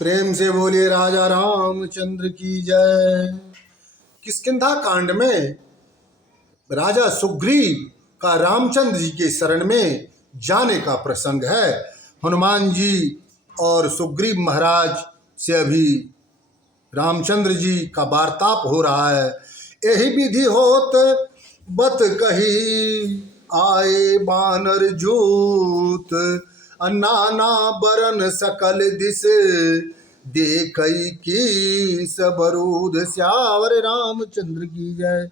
प्रेम से बोलिए राजा रामचंद्र की जय। किष्किंधा कांड में राजा सुग्रीव का रामचंद्र जी के शरण में जाने का प्रसंग है। हनुमान जी और सुग्रीव महाराज से अभी रामचंद्र जी का वार्ताप हो रहा है। यही विधि होत बत कही आए बानर जूत, नाना बरन सकल दिस देखई की सबरूद। श्यावर रामचंद्र की जय।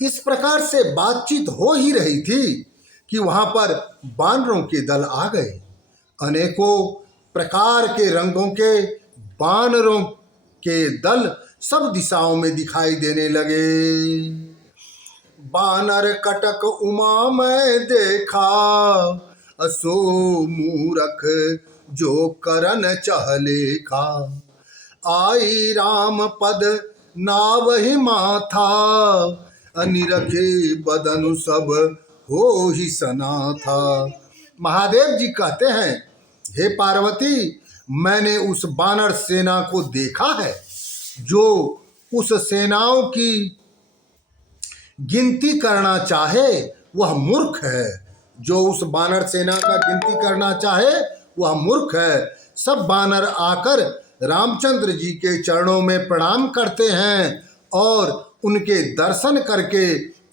इस प्रकार से बातचीत हो ही रही थी कि वहां पर बानरों के दल आ गए। अनेकों प्रकार के रंगों के बानरों के दल सब दिशाओं में दिखाई देने लगे। बानर कटक उमा में देखा, असो मूरख जो करन चहले खा। आई राम पद नावहि माथा, अनिरखे बदनु सब हो ही सना था। महादेव जी कहते हैं, हे पार्वती, मैंने उस बानर सेना को देखा है जो उस सेनाओं की गिनती करना चाहे वह मूर्ख है। जो उस बानर सेना का गिनती करना चाहे वह मूर्ख है। सब बानर आकर रामचंद्र जी के चरणों में प्रणाम करते हैं और उनके दर्शन करके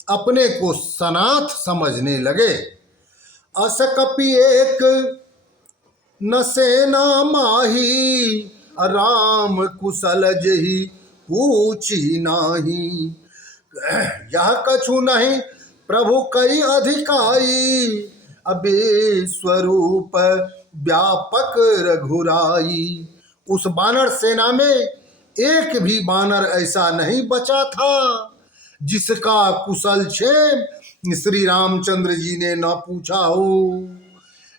अपने को सनाथ समझने लगे। अस कपि एक न सेना माही, राम कुशल जही पूछी नाही। यह कछु नहीं प्रभु कई अधिकाई, अबे स्वरूप व्यापक रघुराई। उस बानर सेना में एक भी बानर ऐसा नहीं बचा था जिसका कुशल क्षेम श्री रामचंद्र जी ने न पूछा हो।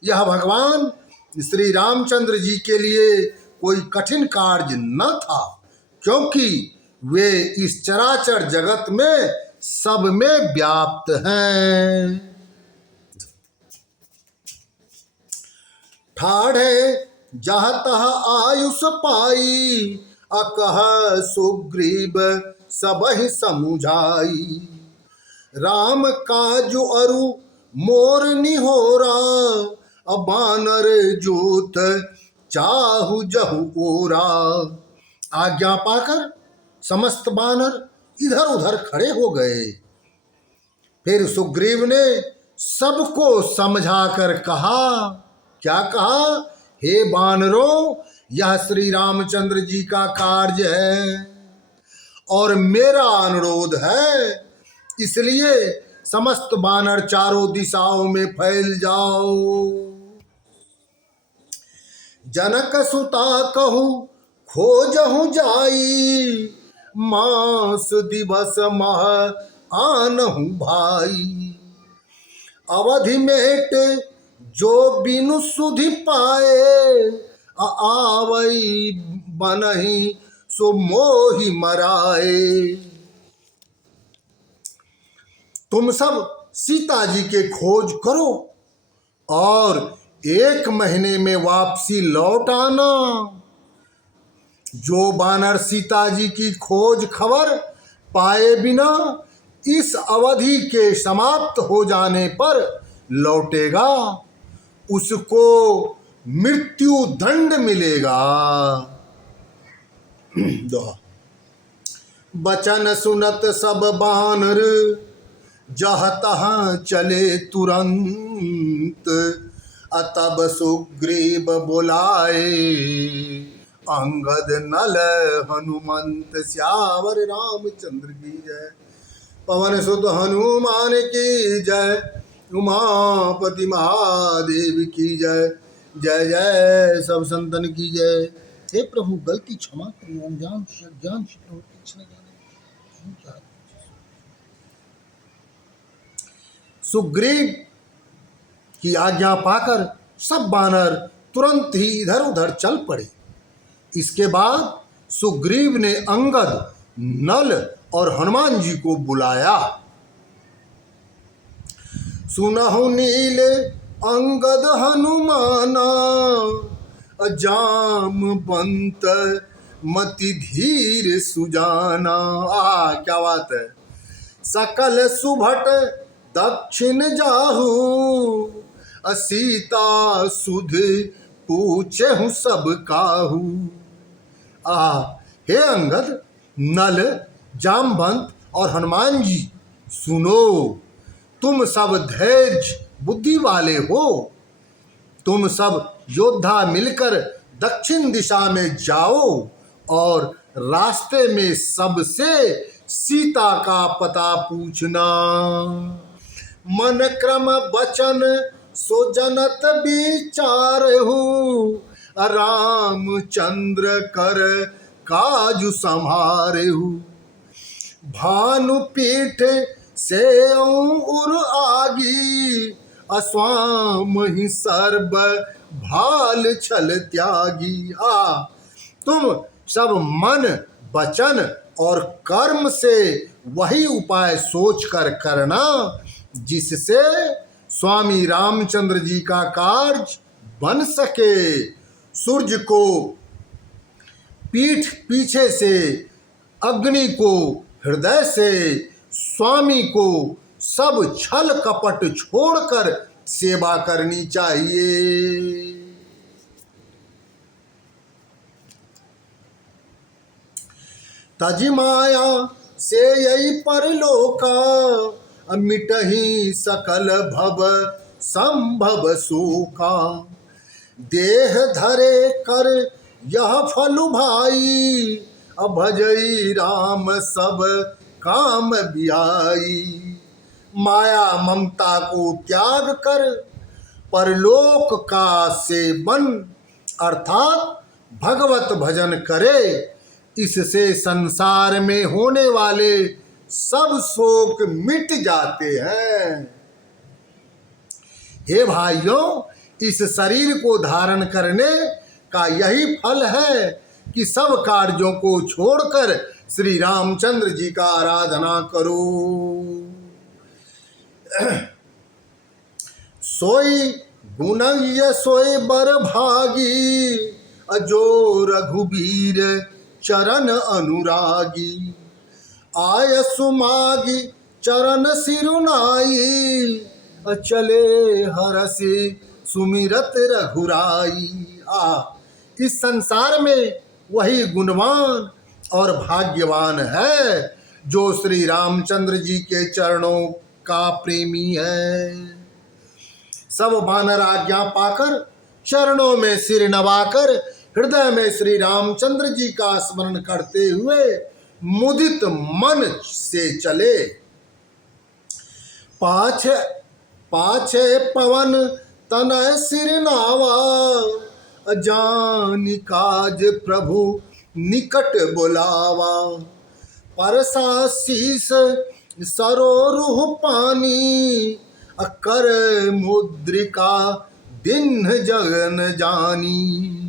यह भगवान श्री रामचंद्र जी के लिए कोई कठिन कार्य न था, क्योंकि वे इस चराचर जगत में सब में व्याप्त हैं। ठाढ़े जह तह आयुष पाई, अकह सुग्रीव सबहि समुझाई। राम काजु अरु मोर निहोरा, बानर जूत चाहु जहु ओरा। आज्ञा पाकर समस्त बानर इधर उधर खड़े हो गए। फिर सुग्रीव ने सबको समझाकर कहा, क्या कहा? हे बानरों, यह श्री रामचंद्र जी का कार्य है और मेरा अनुरोध है, इसलिए समस्त बानर चारों दिशाओं में फैल जाओ। जनक सुता कहू खोजहु जाई, मास दिवस मह आनहु भाई। अवधि मेट जो बिनु सुधि पाए, आवई बनहि सो मोहि मराए। तुम सब सीता जी के खोज करो और 1 महीने में वापसी लौट आना। जो बानर सीता जी की खोज खबर पाए बिना इस अवधि के समाप्त हो जाने पर लौटेगा, उसको मृत्यु दंड मिलेगा। बचन सुनत सब बानर, जह तहाँ चले तुरंत। अतब सुग्रीव बुलाए, अंगद नल हनुमंत। श्यावर रामचंद्र की जय। पवन सुत हनुमान की जय। उमापति महादेव की जय। जय जय सब संतन की जय। हे प्रभु, गलती क्षमा करो, अनजान ज्ञान सुग्रीव की आज्ञा पाकर सब बानर तुरंत ही इधर उधर चल पड़े। इसके बाद सुग्रीव ने अंगद, नल और हनुमान जी को बुलाया। सुनहु नील अंगद हनुमाना, जामवंत मति धीर सुजाना। क्या बात है। सकल सुभट दक्षिण जाहू, सीता सुध पूछे हूँ सब काहू। हे अंगद, नल, जामवंत और हनुमान जी, सुनो, तुम सब धैर्य बुद्धि वाले हो। तुम सब योद्धा मिलकर दक्षिण दिशा में जाओ और रास्ते में सबसे सीता का पता पूछना। मन क्रम वचन सो जनत विचार हूँ, रामचंद्र कर काजु संहारे हूँ। भानुपीठ से उर आगी, अस्वाम ही सर्व भाल छल त्यागी। तुम सब मन वचन और कर्म से वही उपाय सोचकर करना जिससे स्वामी रामचंद्र जी का कार्य बन सके। सूर्य को पीठ पीछे से, अग्नि को हृदय से, स्वामी को सब छल कपट छोड़कर सेवा करनी चाहिए। तज माया से यही परलोका, मिटही सकल भव संभव शोका। देह धरे कर यह फल भाई, भजई राम सब काम बियाई। माया ममता को त्याग कर परलोक का सेवन अर्थात भगवत भजन करे, इससे संसार में होने वाले सब शोक मिट जाते हैं। हे भाइयों, इस शरीर को धारण करने का यही फल है कि सब कार्यों को छोड़कर श्री रामचंद्र जी का आराधना करो। सोई गुणय सोई बर भागी, जो रघुबीर चरण अनुरागी। आय सुमागी चरण सिरुनाई, चले हरसि सुमिरत रघुराई। इस संसार में वही गुणवान और भाग्यवान है जो श्री रामचंद्र जी के चरणों का प्रेमी है। सब वानर आज्ञा पाकर चरणों में सिर नवाकर हृदय में श्री रामचंद्र जी का स्मरण करते हुए मुदित मन से चले। पाछे पाछे पवन तनय सिर नावा, जानि काज प्रभु निकट बुलावा। परसा शीस सरोरुह पानी, कर मुद्रिका दिन जगन जानी।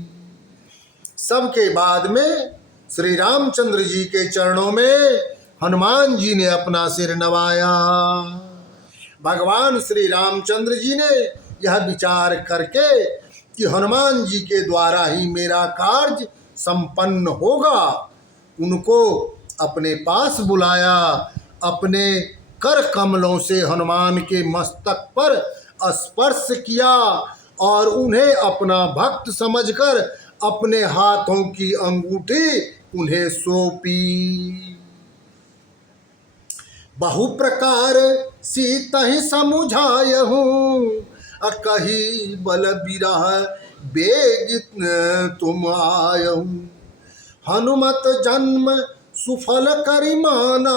सबके बाद में श्री रामचंद्र जी के चरणों में हनुमान जी ने अपना सिर नवाया। भगवान श्री रामचंद्र जी ने यह विचार करके कि हनुमान जी के द्वारा ही मेरा कार्य संपन्न होगा, उनको अपने पास बुलाया। अपने कर कमलों से हनुमान के मस्तक पर स्पर्श किया और उन्हें अपना भक्त समझकर अपने हाथों की अंगूठी उन्हें सौंपी। बहु प्रकार सीता ही समुझायहूँ, कही बल बिरह बेग तुम आयहूँ। हनुमत जन्म सुफल करिमाना,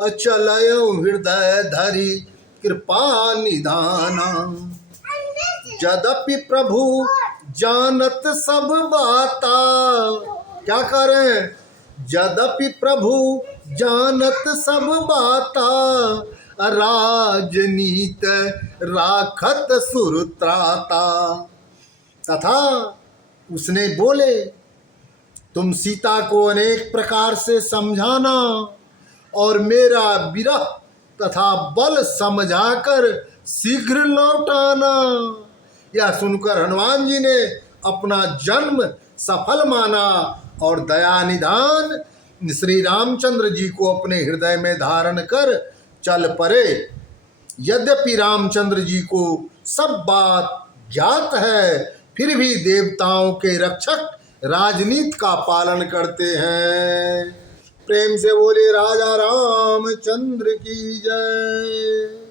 चलयहूँ हृदय धरि कृपा निधाना। यद्यपि प्रभु जानत सब बाता, क्या करें? यद्यपि प्रभु जानत सब बाता, राजनीत राखत सुरत्राता। तथा उसने बोले, तुम सीता को अनेक प्रकार से समझाना और मेरा विरह तथा बल समझाकर शीघ्र लौटाना। यह सुनकर हनुमान जी ने अपना जन्म सफल माना और दया निधान श्री रामचंद्र जी को अपने हृदय में धारण कर चल पड़े। यद्यपि रामचंद्र जी को सब बात ज्ञात है, फिर भी देवताओं के रक्षक राजनीति का पालन करते हैं। प्रेम से बोले राजा रामचंद्र की जय।